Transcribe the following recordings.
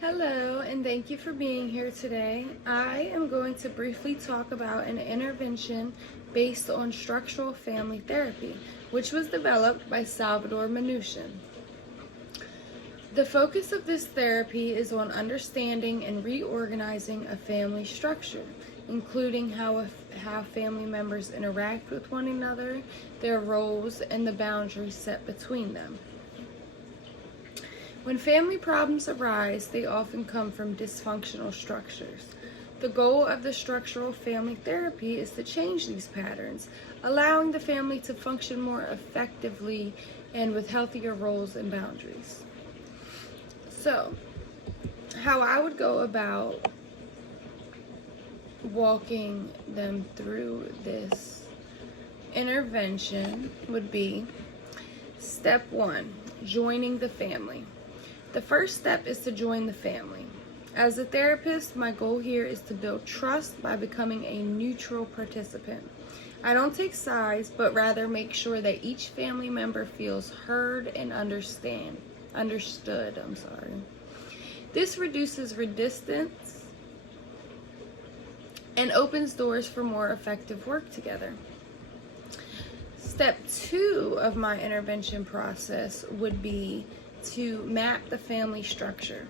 Hello, and thank you for being here today. I am going to briefly talk about an intervention based on structural family therapy, which was developed by Salvador Minuchin. The focus of this therapy is on understanding and reorganizing a family structure, including how family members interact with one another, their roles, and the boundaries set between them. When family problems arise, they often come from dysfunctional structures. The goal of the structural family therapy is to change these patterns, allowing the family to function more effectively and with healthier roles and boundaries. So, how I would go about walking them through this intervention would be step 1, joining the family. The first step is to join the family. As a therapist, my goal here is to build trust by becoming a neutral participant. I don't take sides, but rather make sure that each family member feels heard and understood. This reduces resistance and opens doors for more effective work together. Step 2 of my intervention process would be to map the family structure.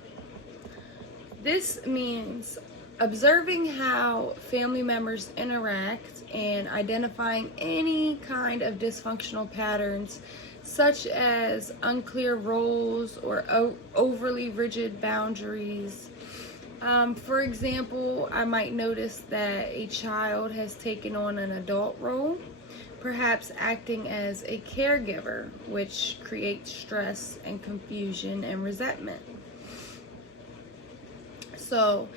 This means observing how family members interact and identifying any kind of dysfunctional patterns, such as unclear roles or overly rigid boundaries. For example, I might notice that a child has taken on an adult role, perhaps acting as a caregiver, which creates stress and confusion and resentment. So,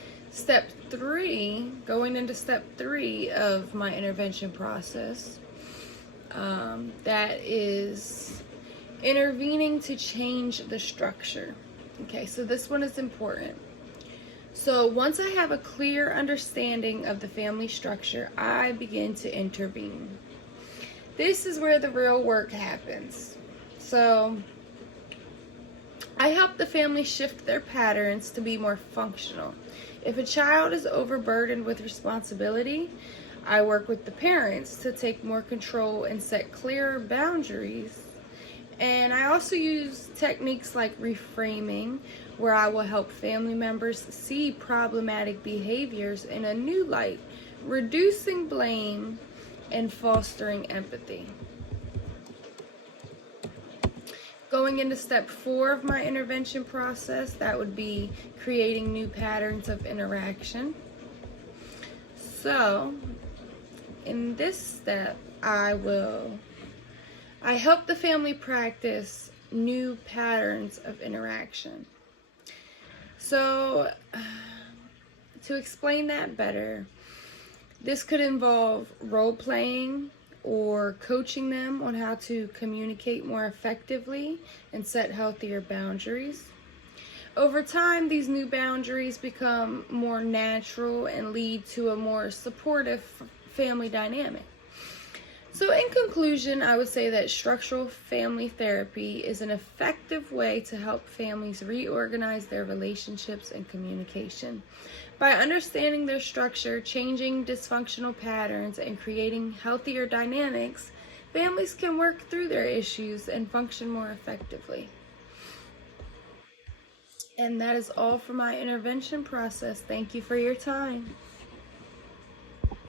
going into step 3 of my intervention process, that is intervening to change the structure. Okay, so this one is important. So once I have a clear understanding of the family structure, I begin to intervene. This is where the real work happens. So I help the family shift their patterns to be more functional. If a child is overburdened with responsibility, I work with the parents to take more control and set clearer boundaries. And I also use techniques like reframing, where I will help family members see problematic behaviors in a new light, reducing blame and fostering empathy. Going into step 4 of my intervention process, that would be creating new patterns of interaction. So, in this step, I help the family practice new patterns of interaction. So, to explain that better, this could involve role playing or coaching them on how to communicate more effectively and set healthier boundaries. Over time, these new boundaries become more natural and lead to a more supportive family dynamic. So in conclusion, I would say that structural family therapy is an effective way to help families reorganize their relationships and communication. By understanding their structure, changing dysfunctional patterns, and creating healthier dynamics, families can work through their issues and function more effectively. And that is all for my intervention process. Thank you for your time.